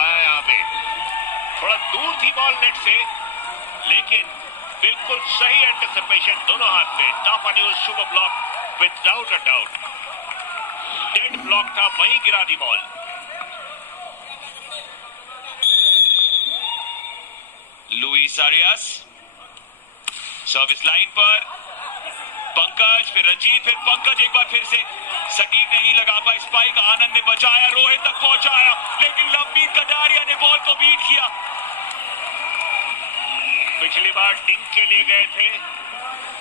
दिखाया यहाँ पे। थोड़ा दूर थी बॉल नेट से, लेकिन बिल्कुल सही एंटिसिपेशन दोनों हाथ पे। टापा न्यूज शुभ block without a doubt. Dead block था, वहीं गिरा दी ball. Luis Arias service line पर, पंकज, फिर रंजीत, फिर पंकज एक बार फिर से सटीक नहीं लगा पाए स्पाइक। आनंद ने बचाया, रोहित तक पहुंचाया, लेकिन लंबीत कटारिया ने बॉल को बीट किया। पिछली बार टिंक के लिए गए थे,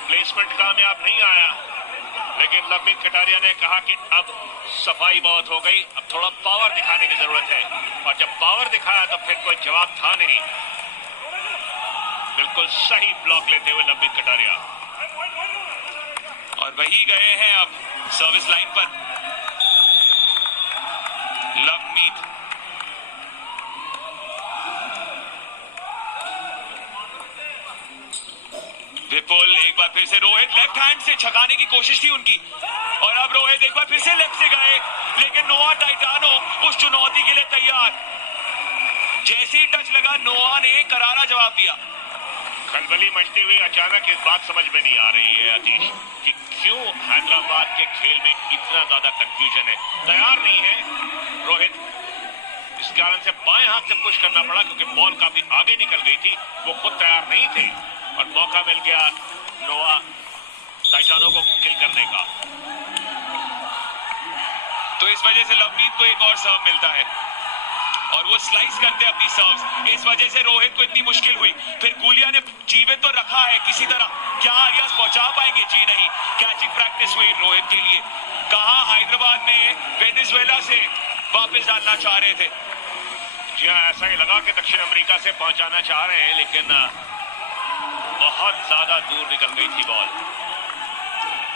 प्लेसमेंट कामयाब नहीं आया, लेकिन लंबीत कटारिया ने कहा कि अब सफाई बहुत हो गई, अब थोड़ा पावर दिखाने की जरूरत है। और जब पावर दिखाया तो फिर कोई जवाब था नहीं। बिल्कुल सही ब्लॉक लेते हुए लंबीत कटारिया। और वही गए हैं अब सर्विस लाइन पर लवमीत। विपुल, एक बार फिर से रोहित, लेफ्ट हैंड से छकाने की कोशिश थी उनकी, और अब रोहित एक बार फिर से लेफ्ट से गए, लेकिन नोआ टाइटानो उस चुनौती के लिए तैयार। जैसे ही टच लगा, नोआ ने करारा जवाब दिया। खलबली मचती हुई अचानक इस बात समझ में नहीं आ रही है आतिश कि क्यों हैदराबाद के खेल में इतना ज्यादा कंफ्यूजन है। तैयार नहीं है रोहित, इस कारण से बाएं हाथ से पुश करना पड़ा, क्योंकि बॉल काफी आगे निकल गई थी। वो खुद तैयार नहीं थे और मौका मिल गया नोआ टाइटानो को किल करने का। तो इस वजह से लवनीत को एक और सर्व मिलता है और वो स्लाइस करते अपनी सर्व्स। इस वजह से रोहित को इतनी मुश्किल हुई। फिर गुलिया ने जीवित तो रखा है किसी तरह, क्या आरियास पहुंचा पाएंगे? जी नहीं। कैचिंग प्रैक्टिस हुई रोहित के लिए। कहा हैदराबाद में वेनेजुएला से वापस डालना चाह रहे थे। जी हाँ, ऐसा ही लगा कि दक्षिण अमेरिका से पहुंचाना चाह रहे हैं, लेकिन बहुत ज्यादा दूर निकल गई थी बॉल,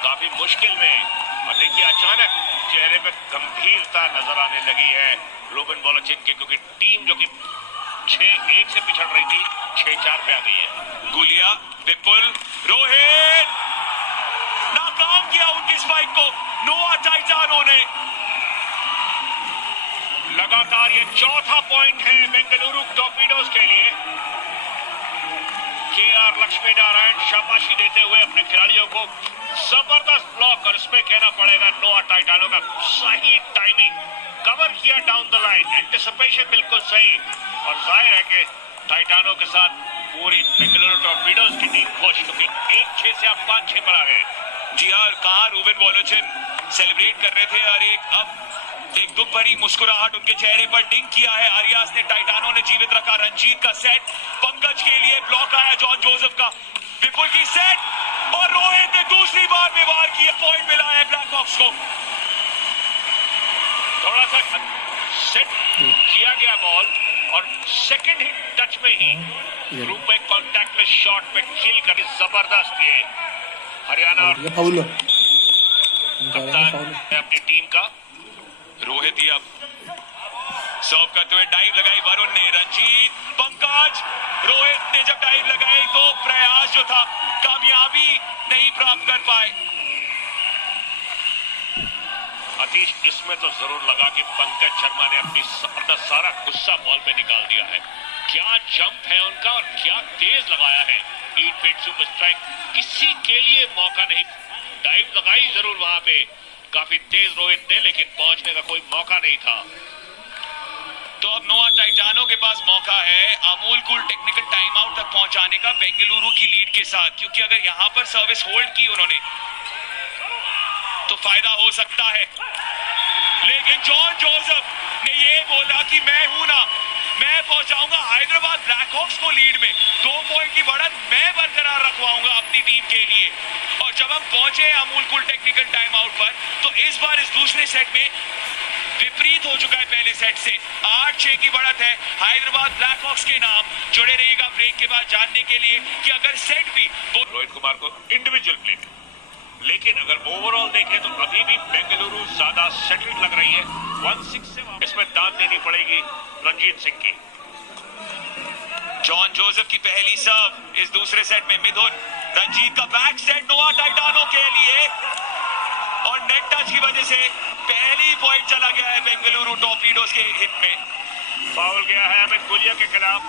काफी मुश्किल में। और देखिए अचानक चेहरे पे गंभीरता नजर आने लगी है रूबेन बोलाचिन के, क्योंकि टीम जो कि 6-1 से पिछड़ रही थी 6-4 पे आ गई है। गुलिया, विपुल, रोहित, नाकाम किया उनकी स्पाइक को नोआ टाइटानो ने। लगातार ये चौथा पॉइंट है बेंगलुरु टॉर्पीडोज के लिए। केआर लक्ष्मी नारायण शाबाशी देते हुए अपने खिलाड़ियों को। जबरदस्त ब्लॉक, और इसमें कहना पड़ेगा नोआ टाइटानो का सही टाइमिंग, कवर किया डाउन द लाइन, एंटिसिपेशन बिल्कुल सही। और जाहिर है कि टाइटानो के साथ पूरी बेंगलुरु टॉर्पीडोज की टीम खुश, क्योंकि 1-6 से आप 5-6 पर आ गए। जी हाँ, और कहा रूबेन बोलाचिन सेलिब्रेट कर रहे थे, और एक दुख भरी मुस्कुराहट उनके चेहरे पर डिंग किया है। आरियास ने, टाइटानो ने जीवित रखा। रंजीत का सेट, पंकज के लिए ब्लॉक आया जॉन जोसेफ का, विपुल की सेट, और रोहित ने दूसरी बार में वार किया। पॉइंट मिला है ब्लैक हॉक्स को। थोड़ा सा सेट किया गया बॉल, और सेकंड हिट टच में ही ग्रुप में कॉन्टैक्टलेस शॉट पे किल कर जबरदस्त ये हरियाणा कप्तान है अपनी टीम का। रोहित ही अब सर्व करते हुए डाइव लगाई वरुण ने, रंजीत, पंकज, रोहित ने जब डाइव लगाई तो प्रयास जो था कामयाबी नहीं प्राप्त कर पाए। आतिश, इसमें तो जरूर लगा कि पंकज शर्मा ने अपना सारा गुस्सा बॉल पे निकाल दिया है। क्या जंप है उनका, और क्या तेज लगाया है। 8 फीट सुपर स्ट्राइक, किसी के लिए मौका नहीं। डाइव लगाई जरूर वहां पे काफी तेज रोहित ने, लेकिन पहुंचने का कोई मौका नहीं था। तो अब नोआ टाइटानो के पास मौका है Amul cool technical time out तक पहुंचाने का बेंगलुरु की लीड के साथ, क्योंकि अगर यहां पर सर्विस होल्ड की उन्होंने तो फायदा हो सकता है। लेकिन जॉन जोसेफ ने ये बोला कि मैं हूं ना, मैं पहुंचाऊंगा हैदराबाद ब्लैक हॉक्स को लीड में। 2 पॉइंट की बढ़त मैं बरकरार रखवाऊंगा अपनी टीम के लिए। और जब हम पहुंचे Amul cool technical time out पर, तो इस बार इस दूसरे सेट में विपरीत हो चुका है पहले सेट से। 8-6 की बढ़त है हैदराबाद ब्लैक हॉक्स के नाम। जुड़े रहिएगा ब्रेक के बाद जानने के लिए कि अगर सेट भी रोहित कुमार को इंडिविजुअल प्ले में, लेकिन अगर ओवरऑल देखें तो अभी भी बेंगलुरु ज्यादा सेटल्ड लग रही है। 1-6 से इसमें दाद देनी पड़ेगी रंजीत सिंह की। जॉन जोसेफ की पहली सर्व इस दूसरे सेट में। मिथुन, रंजीत का बैक सेट नोआ टाइटानो के लिए, और नेट टच की वजह से पहली पॉइंट चला गया है बेंगलुरु टॉर्पीडोज के हित में। फाउल गया है अमित गुलिया के खिलाफ।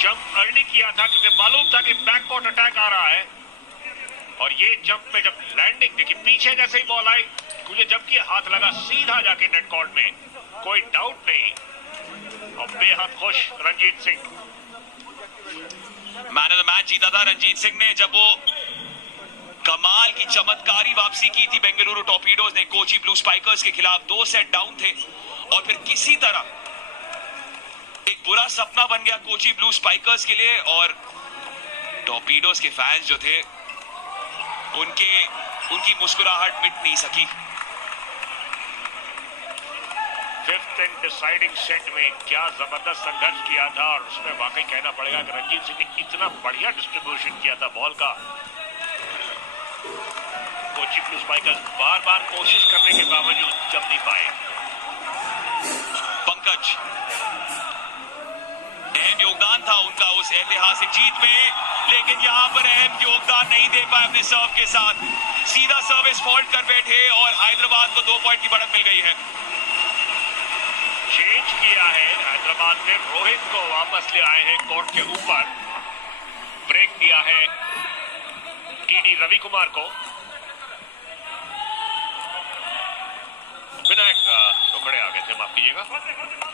जंप अर्ली किया था क्योंकि मालूम था कि बैककोर्ट अटैक आ रहा है, और ये जंप में जब लैंडिंग देखिए पीछे जैसे ही बॉल आई, गुलिया जब कि हाथ लगा सीधा जाके नेट कॉर्ड में, कोई डाउट नहीं। और बेहद खुश Ranjit Singh. Man of the match जीता था रंजीत सिंह ने जब वो कमाल की चमत्कारी वापसी की थी बेंगलुरु टॉर्पीडोज ने कोची ब्लू स्पाइकर्स के खिलाफ। 2 सेट डाउन थे और फिर किसी तरह एक बुरा सपना बन गया कोची ब्लू स्पाइकर्स के लिए, और टॉर्पीडोज के फैंस जो थे उनकी मुस्कुराहट मिट नहीं सकी। फिफ्थ एंड डिसाइडिंग सेट में क्या जबरदस्त संघर्ष किया था, और उसमें वाकई कहना पड़ेगा कि रंजीत सिंह ने इतना बढ़िया डिस्ट्रीब्यूशन किया था बॉल का। कोची ब्लू स्पाइकर्स बार बार कोशिश करने के बावजूद जम नहीं पाए। पंकज, अहम योगदान था उनका उस ऐतिहासिक जीत में, लेकिन यहां पर अहम योगदान नहीं दे पाए अपने सर्व के साथ। सीधा सर्विस फॉल्ट कर बैठे और हैदराबाद को 2 पॉइंट की बढ़त मिल गई है। चेंज किया है हैदराबाद ने, रोहित को वापस ले आए हैं कोर्ट के ऊपर। ब्रेक दिया है टीडी रवि कुमार को। विनायक रोकड़े आ गए थे, माफ कीजिएगा,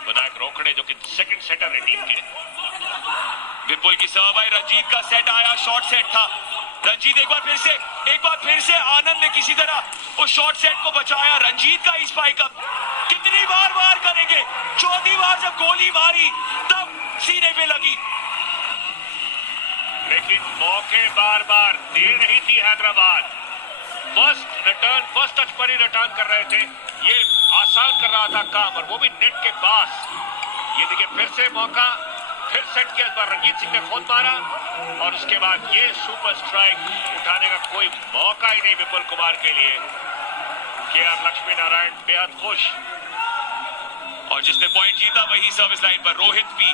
विनायक रोकड़े जो कि सेकंड सेटर है टीम के। विपुल की सर्व आई, रंजीत का सेट आया, शॉर्ट सेट था। रंजीत एक बार फिर से आनंद ने किसी तरह उस शॉर्ट सेट को बचाया। रंजीत का स्पाइक अप कितनी बार वार करेंगे, चौथी बार जब गोली मारी तब सीने पे लगी। लेकिन मौके बार बार दे रही थी हैदराबाद। फर्स्ट टच पर ही रिटर्न कर रहे थे, ये आसान कर रहा था काम, और वो भी नेट के पास। ये देखिए फिर से मौका, फिर सेट किया, इस बार रंजीत सिंह ने खुद मारा, और उसके बाद ये सुपर स्ट्राइक उठाने का कोई मौका ही नहीं विपुल कुमार के लिए। केआर लक्ष्मी नारायण बेहद खुश, और जिसने पॉइंट जीता वही सर्विस लाइन पर रोहित भी।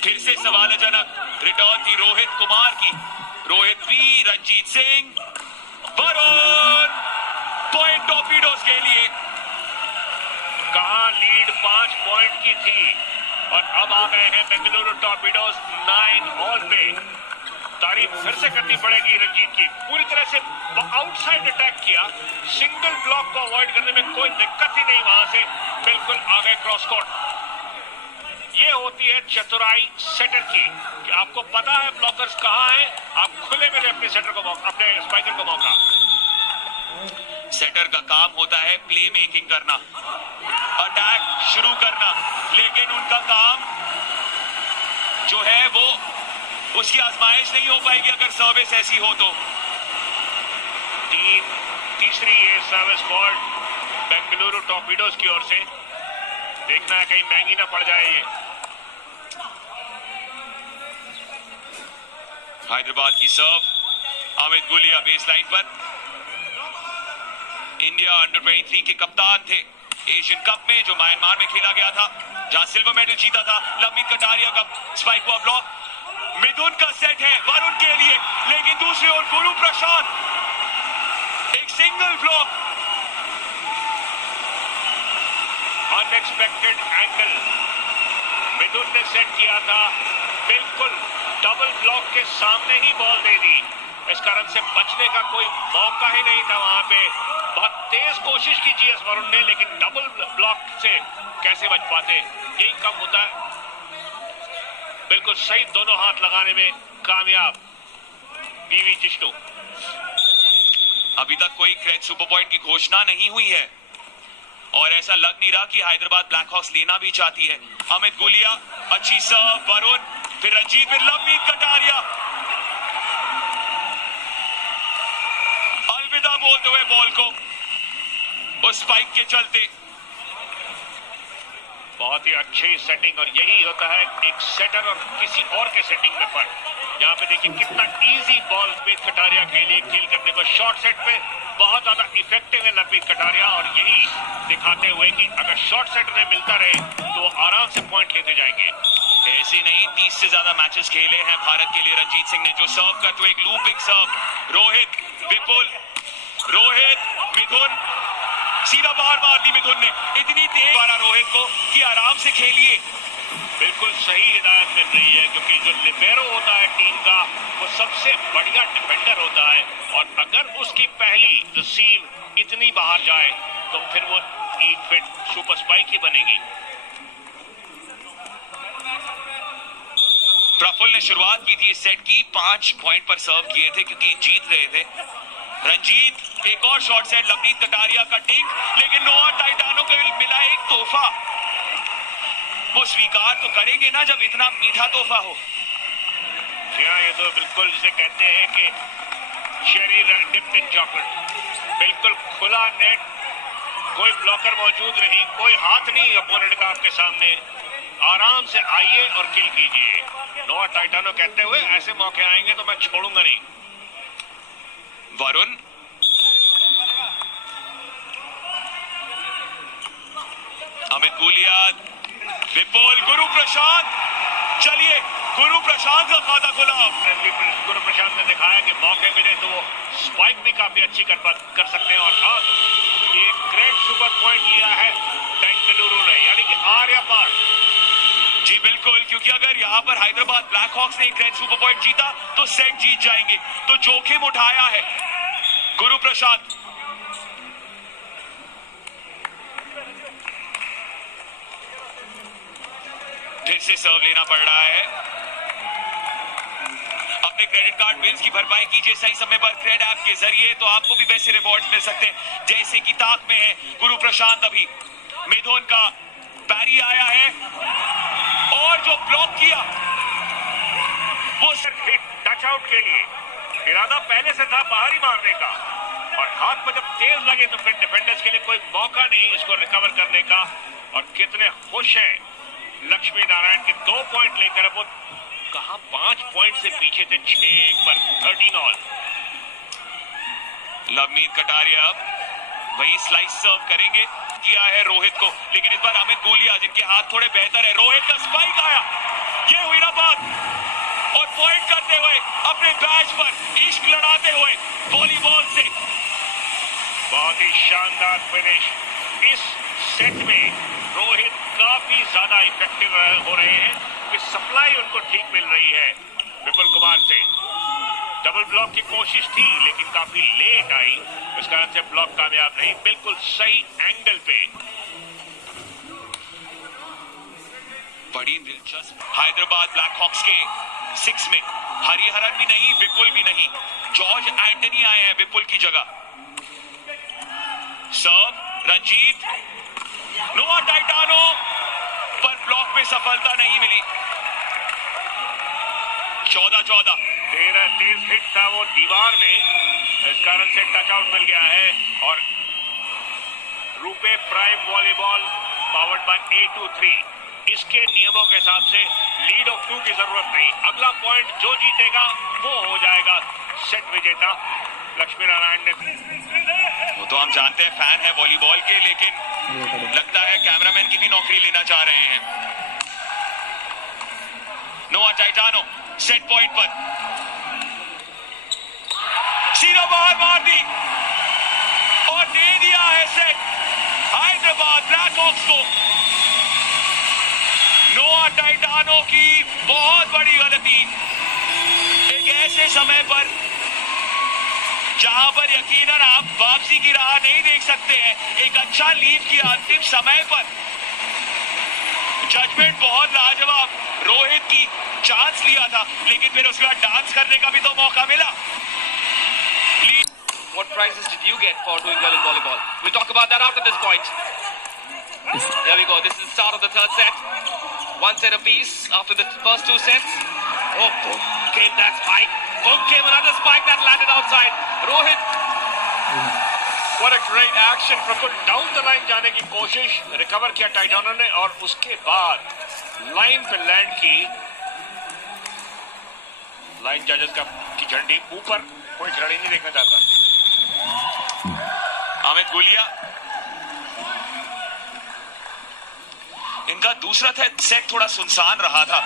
फिर से सवालजनक रिटर्न थी रोहित कुमार की। रोहित भी, रंजीत सिंह, वरुण, पॉइंट टॉर्पीडोज के लिए। कहां लीड 5 पॉइंट की थी, और अब आ गए हैं बेंगलुरु टॉर्पीडोज 9 ऑल पे। तारीफ फिर से करनी पड़ेगी रंजीत की, पूरी तरह से आउटसाइड अटैक किया, सिंगल ब्लॉक को अवॉइड करने में कोई दिक्कत ही नहीं, वहां से बिल्कुल आ गए क्रॉस कोर्ट। ये होती है चतुराई सेटर की, कि आपको पता है ब्लॉकर्स कहां हैं, आप खुले में अपने सेटर को, अपने स्पाइकर को मौका। सेटर का काम होता है प्ले मेकिंग करना, अटैक शुरू करना, लेकिन उनका काम जो है वो उसकी आजमाइश नहीं हो पाएगी अगर सर्विस ऐसी हो तो। तीसरी ये सर्विस फॉल्ट बेंगलुरु टॉर्पीडोज की ओर से। देखना है कहीं महंगी ना पड़ जाए ये। हैदराबाद की सर्व, अमित गुलिया बेसलाइन पर। इंडिया अंडर 23 के कप्तान थे एशियन कप में जो म्यांमार में खेला गया था, जहां सिल्वर मेडल जीता था। लंबी कटारिया का स्पाइक हुआ ब्लॉक। मिथुन का सेट है वरुण के लिए, लेकिन दूसरी ओर गुरु प्रशांत, एक सिंगल ब्लॉक। अनएक्सपेक्टेड एंगल मिथुन ने सेट किया था, बिल्कुल डबल ब्लॉक के सामने ही बॉल दे दी। इस कारण से बचने का कोई मौका ही नहीं था वहां पे। बहुत तेज कोशिश की जीएस वरुण ने, लेकिन डबल ब्लॉक से कैसे बच पाते, यही कम होता है। बिल्कुल सही दोनों हाथ लगाने में कामयाब पीवी जिष्णु। अभी तक कोई क्रेज सुपर पॉइंट की घोषणा नहीं हुई है, और ऐसा लग नहीं रहा कि हैदराबाद ब्लैक हॉक्स लेना भी चाहती है। अमित गुलिया, अच्छी सर्व, वरुण, फिर रंजीत, फिर लंबी कटारिया। अलविदा बोलते हुए बॉल को उस स्पाइक के चलते। बहुत ही अच्छी सेटिंग, और यही होता है एक सेटर और किसी और के सेटिंग में फर्क। यहाँ पे देखिए कितना इजी बॉल पे कटारिया के लिए किल करने को। शॉर्ट सेट पे बहुत ज्यादा इफेक्टिव है लंबी कटारिया, और यही दिखाते हुए कि अगर शॉर्ट सेट में मिलता रहे तो वो आराम से पॉइंट लेते जाएंगे। ऐसे नहीं 30 से ज्यादा मैचेस खेले हैं भारत के लिए रंजीत सिंह ने, जो सर्व करते हुए एक लूपिंग सर्व। रोहित, विपुल, रोहित, मिथुन, सीधा बाहर मार दी मिथुन ने, इतनी तेज मारा रोहित को कि आराम से खेलिए। बिल्कुल सही हिदायत मिल रही है, क्योंकि जो लिबेरो होता है टीम का वो सबसे बढ़िया डिफेंडर होता है, और अगर उसकी पहली रिसीव इतनी बाहर जाए तो फिर वो ईट फिट सुपर स्पाइक ही बनेगी। प्रफुल्ल ने शुरुआत की थी इस सेट की, 5 पॉइंट पर सर्व किए थे क्योंकि जीत रहे थे। रंजीत एक और शॉट सेट, लवनीत कटारिया का डिंक, लेकिन नोआ टाइटानो को मिला एक तोहफा। वो स्वीकार तो करेंगे ना जब इतना मीठा तोहफा हो। जी हाँ, ये तो बिल्कुल जिसे कहते हैं कि चेरी डिप्ड इन चॉकलेट। बिल्कुल खुला नेट, कोई ब्लॉकर मौजूद नहीं, कोई हाथ नहीं अपोनेंट का आपके सामने। आराम से आइए और किल कीजिए। नोआ टाइटानो कहते हुए ऐसे मौके आएंगे तो मैं छोड़ूंगा नहीं। वरुण अमित गुलिया, विपुल, गुरु प्रशांत, चलिए गुरु प्रशांत का खाता खुला। गुरु प्रशांत ने दिखाया कि मौके मिले तो वो स्पाइक भी काफी अच्छी कर सकते हैं। और अब ये ग्रेट सुपर पॉइंट लिया है बेंगलुरु ने, यानी कि आर या पार। जी बिल्कुल, क्योंकि अगर यहाँ पर हैदराबाद ब्लैक हॉक्स ने एक ग्रेट सुपर पॉइंट जीता तो सेट जीत जाएंगे, तो जोखिम उठाया है गुरु प्रशांत। फिर से सर्व लेना पड़ रहा है। अपने क्रेडिट कार्ड बिल्स की भरपाई कीजिए सही समय पर क्रेड ऐप के जरिए, तो आपको भी वैसे रिवॉर्ड मिल सकते हैं जैसे कि ताक में है गुरु प्रशांत। अभी मिथुन का पैरी आया है और जो ब्लॉक किया वो हिट टच आउट के लिए इरादा पहले से था बाहर ही मारने का, और हाथ में जब तेज लगे तो फिर डिफेंडर्स के लिए कोई मौका नहीं इसको रिकवर करने का। और कितने खुश हैं लक्ष्मी नारायण के 2 पॉइंट लेकर। अब वो कहां 5 पॉइंट से पीछे थे, 6-1 पर 13 ऑल। लवनीत कटारिया वही स्लाइस सर्व करेंगे, किया है रोहित को, लेकिन इस बार अमित गुलिया जिनके हाथ थोड़े बेहतर है। रोहित का स्पाइक आया, ये हुई ना बात। और पॉइंट करते हुए अपने बैच पर इश्क लड़ाते हुए वॉलीबॉल से बहुत ही शानदार फिनिश। इस सेट में रोहित काफी ज्यादा इफेक्टिव हो रहे हैं कि सप्लाई उनको ठीक मिल रही है विपुल कुमार से। डबल ब्लॉक की कोशिश थी लेकिन काफी लेट आई, इस कारण से ब्लॉक कामयाब नहीं। बिल्कुल सही एंगल पे। बड़ी दिलचस्प हैदराबाद ब्लैक हॉक्स के 6 में हरिहरन भी नहीं, विपुल भी नहीं, जॉर्ज एंटनी आए हैं विपुल की जगह। सर्व रंजीत, नोआ टाइटानो पर ब्लॉक में सफलता नहीं मिली। 14-14 तेज हिट था वो दीवार में, इस कारण से टच आउट मिल गया है। और RuPay prime volleyball powered by A23, इसके नियमों के हिसाब से लीड ऑफ 2 की जरूरत नहीं। अगला पॉइंट जो जीतेगा वो हो जाएगा सेट विजेता। लक्ष्मी नारायण ने, वो तो हम जानते हैं फैन है वॉलीबॉल के, लेकिन लगता है कैमरामैन की भी नौकरी लेना चाह रहे हैं। नोआ टाइटानो सेट पॉइंट पर सीधा बाहर मार दी और दे दिया है सेट हैदराबाद ब्लैक हॉक्स को। नोआ टाइटानो की बहुत बड़ी गलती, एक ऐसे समय पर जहां पर यकीनन आप वापसी की राह नहीं देख सकते हैं, एक अच्छा लीव किया अंतिम समय पर। जजमेंट बहुत लाजवाब, रोहित की चांस लिया था लेकिन फिर उसके बाद डांस करने का भी तो मौका मिला। What prizes did you get for doing well in volleyball? We'll talk about that after this point. Here we go. This is the start of the third set. 1 set apiece after the first 2 sets. Oh, boom came that spike. Boom came another spike that landed outside. Rohit. What a great action from down the line जाने की कोशिश, recover किया टाइटानो ने और उसके बाद line पे land की। लाइन जजेस की झंडी ऊपर, कोई खिलाड़ी नहीं देखना चाहता। अमित गुलिया, इनका दूसरा सेट थोड़ा सुनसान रहा था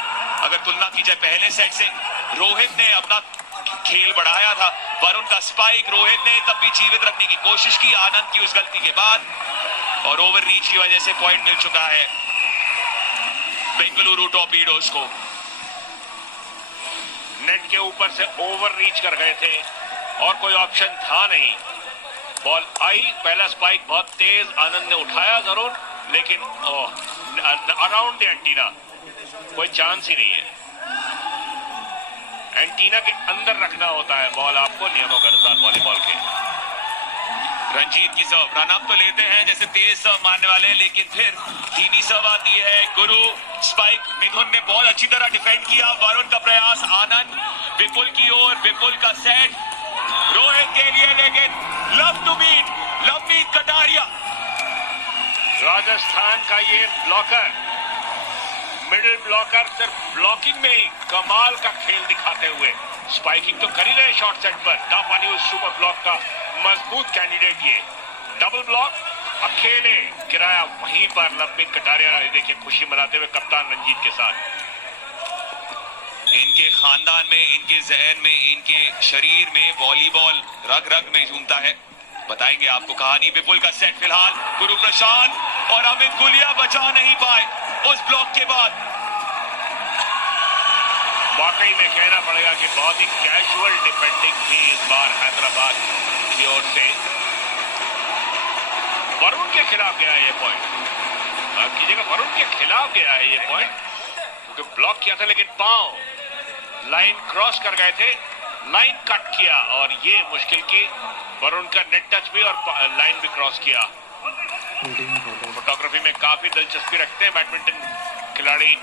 अगर तुलना की जाए पहले सेट से। रोहित ने अपना खेल बढ़ाया था। वरुण का स्पाइक, रोहित ने तब भी जीवित रखने की कोशिश की आनंद की उस गलती के बाद, और ओवर रीच की वजह से पॉइंट मिल चुका है बेंगलुरु टॉर्पीडोज को। नेट के ऊपर से ओवर रीच कर गए थे और कोई ऑप्शन था नहीं। बॉल आई, पहला स्पाइक बहुत तेज आनंद ने उठाया जरूर, लेकिन अराउंड द एंटीना कोई चांस ही नहीं है। एंटीना के अंदर रखना होता है बॉल आपको नियमों के अनुसार वॉलीबॉल के। रंजीत की सर्व, रन अप तो लेते हैं जैसे तेज सर्व मारने वाले हैं, लेकिन फिर धीमी सर्व आती है। गुरु स्पाइक, मिथुन ने बहुत अच्छी तरह डिफेंड किया। वरुण का प्रयास, आनंद विपुल की ओर, विपुल का सेट रोहित के लिए, लेकिन love to beat Lovmeet Kataria. Rajasthan का ये ब्लॉकर, मिडिल ब्लॉकर, सिर्फ ब्लॉकिंग में ही कमाल का खेल दिखाते हुए स्पाइकिंग तो कर ही रहे शॉर्ट सेट पर। टापा न्यूज सुपर ब्लॉक का मजबूत कैंडिडेट ये। डबल ब्लॉक अकेले गिराया वहीं पर लवमीत कटारिया ने। देखिए खुशी मनाते हुए कप्तान रंजीत के साथ। इनके खानदान में, इनके जहन में, इनके शरीर में वॉलीबॉल रग रग में झूमता है। बताएंगे आपको कहानी। विपुल का सेट फिलहाल, गुरु प्रशांत और अमित गुलिया बचा नहीं पाए उस ब्लॉक के बाद। वाकई में कहना पड़ेगा कि बहुत ही कैजुअल डिफेंडिंग थी इस बार हैदराबाद की ओर से। वरुण के खिलाफ गया ये पॉइंट, माफ कीजिएगा, वरुण के खिलाफ गया है ये पॉइंट, क्योंकि ब्लॉक किया था लेकिन पांव लाइन क्रॉस कर गए थे, लाइन कट किया और ये मुश्किल की। वरुण का नेट टच भी और लाइन भी क्रॉस किया। फोटोग्राफी में काफी दिलचस्पी रखते हैं बैडमिंटन खिलाड़ी,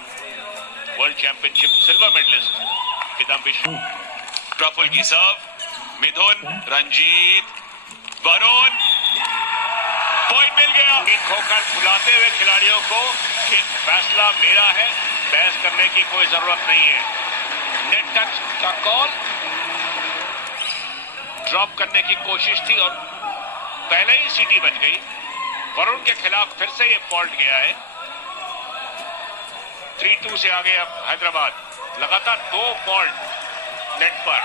world championship silver medallist Kidambi Sri. Prafulla की सर्व, मिथुन, रंजीत, वरुण, पॉइंट मिल गया। खोकर बुलाते हुए खिलाड़ियों को कि फैसला मेरा है, बहस करने की कोई जरूरत नहीं है। नेट टच का कॉल, ड्रॉप करने की कोशिश थी और पहले ही सीटी बच गई। वरुण के खिलाफ फिर से ये फॉल्ट गया है। 3-2 से आगे अब हैदराबाद, लगातार 2 फॉल्ट नेट पर।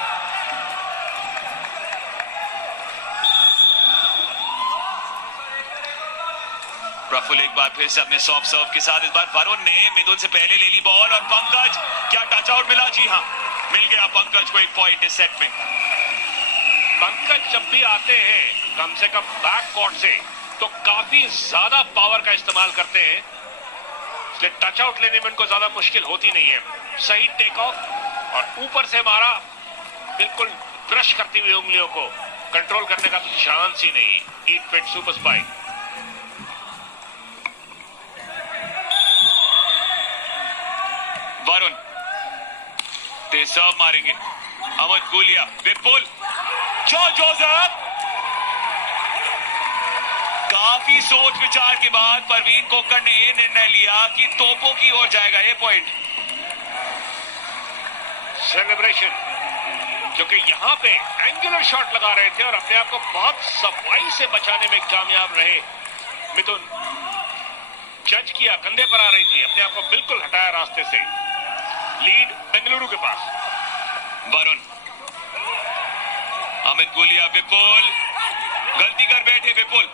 प्रफुल्ल एक बार फिर से अपने सॉफ्ट सर्व के साथ, इस बार वरुण ने मिथुन से पहले ले ली बॉल और पंकज, क्या टच आउट मिला? जी हां, मिल गया पंकज को एक पॉइंट इस सेट में। पंकज जब भी आते हैं कम से कम बैक कोर्ट से तो काफी ज्यादा पावर का इस्तेमाल करते हैं, इसलिए टच आउट लेने में उनको ज्यादा मुश्किल होती नहीं है। सही टेक ऑफ और ऊपर से मारा, बिल्कुल क्रश करती हुई उंगलियों को कंट्रोल करने का चांस ही नहीं। ईट फिट सुपर स्पाइक। वरुण तेज सर्व मारेंगे, अमित गुलिया, विपुल, जो जोसेफ। काफी सोच विचार के बाद परवीन कोक्कड़ ने यह निर्णय लिया कि तोपों की ओर जाएगा ये पॉइंट। सेलिब्रेशन, क्योंकि यहां पे एंगुलर शॉट लगा रहे थे और अपने आप को बहुत सफाई से बचाने में कामयाब रहे मिथुन। जज किया, कंधे पर आ रही थी, अपने आप को बिल्कुल हटाया रास्ते से। लीड बेंगलुरु के पास। वरुण, अमित गुलिया, विपुल, गलती कर बैठे विपुल,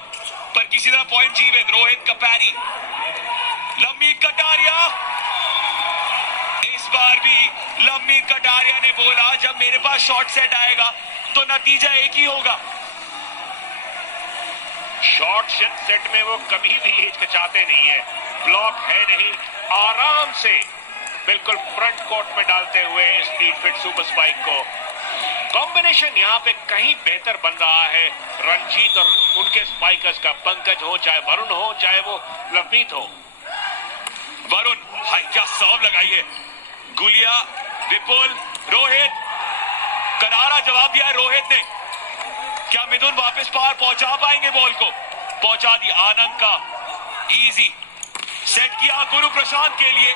पर किसी तरह पॉइंट जीवित। रोहित का पैरी, लवमीत कटारिया। इस बार भी लवमीत कटारिया ने बोला जब मेरे पास शॉर्ट सेट आएगा तो नतीजा एक ही होगा। शॉर्ट सेट में वो कभी भी हिचकिचाते नहीं है, ब्लॉक है नहीं, आराम से बिल्कुल फ्रंट कोर्ट में डालते हुए स्पीड फिट सुपर स्पाइक को। कॉम्बिनेशन यहाँ पे कहीं बेहतर बन रहा है रंजीत और उनके स्पाइकर्स का। पंकज हो, चाहे वरुण हो, चाहे वो लवमीत हो। वरुण, हाई क्या सर्व लगाई है। गुलिया, विपुल, रोहित, करारा जवाब दिया रोहित ने। क्या मिथुन वापस पार पहुंचा पाएंगे बॉल को? पहुंचा दी आनंद का इजी सेट किया गुरु प्रशांत के लिए,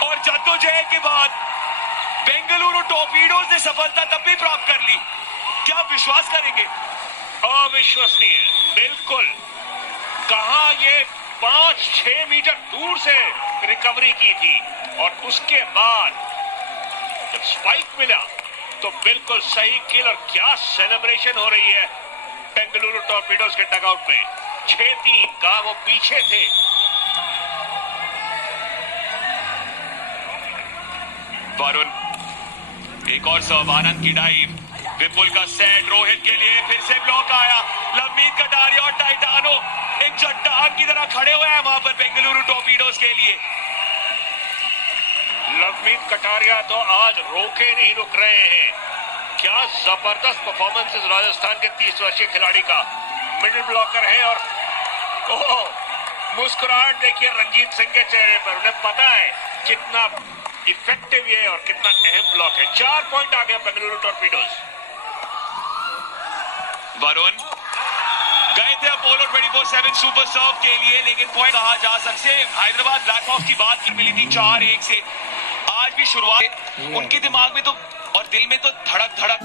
और जद्दोजहद के बाद बेंगलुरु टॉर्पीडोज ने सफलता तब भी प्राप्त कर ली। क्या विश्वास करेंगे? अविश्वसनीय, बिल्कुल। कहां ये 5-6 मीटर दूर से रिकवरी की थी और उसके बाद जब स्पाइक मिला तो बिल्कुल सही किल, और क्या सेलिब्रेशन हो रही है बेंगलुरु टॉर्पीडोज के डगआउट में। 6-3 का वो पीछे थे। वरुण, एक और सर्व, आनंद की डाइव, विपुल का सेट, रोहित के लिए फिर से ब्लॉक आया। लवमीत कटारिया और टाइटानो एक चट्टान की तरह खड़े हुए हैं वहां पर बेंगलुरु टॉर्पीडोज के लिए। लवमीत कटारिया तो आज रोके नहीं रुक रहे हैं। क्या जबरदस्त परफॉर्मेंस इस राजस्थान के 30 वर्षीय खिलाड़ी का। मिडिल ब्लॉकर है और मुस्कुराहट देखिए रंजीत सिंह के चेहरे पर। उन्हें पता है कितना इफेक्टिव ये और कितना अहम ब्लॉक है। 4 पॉइंट आ गया बेंगलुरु टॉर्पीडोज। वरुण गए थे अपोलो 24/7 सुपर सर्व के लिए, लेकिन पॉइंट कहा जा सकते। हैदराबाद ब्लैक हॉक की बात की मिली थी 4-1 से। आज भी शुरुआत उनके दिमाग में तो और दिल में तो धड़क धड़क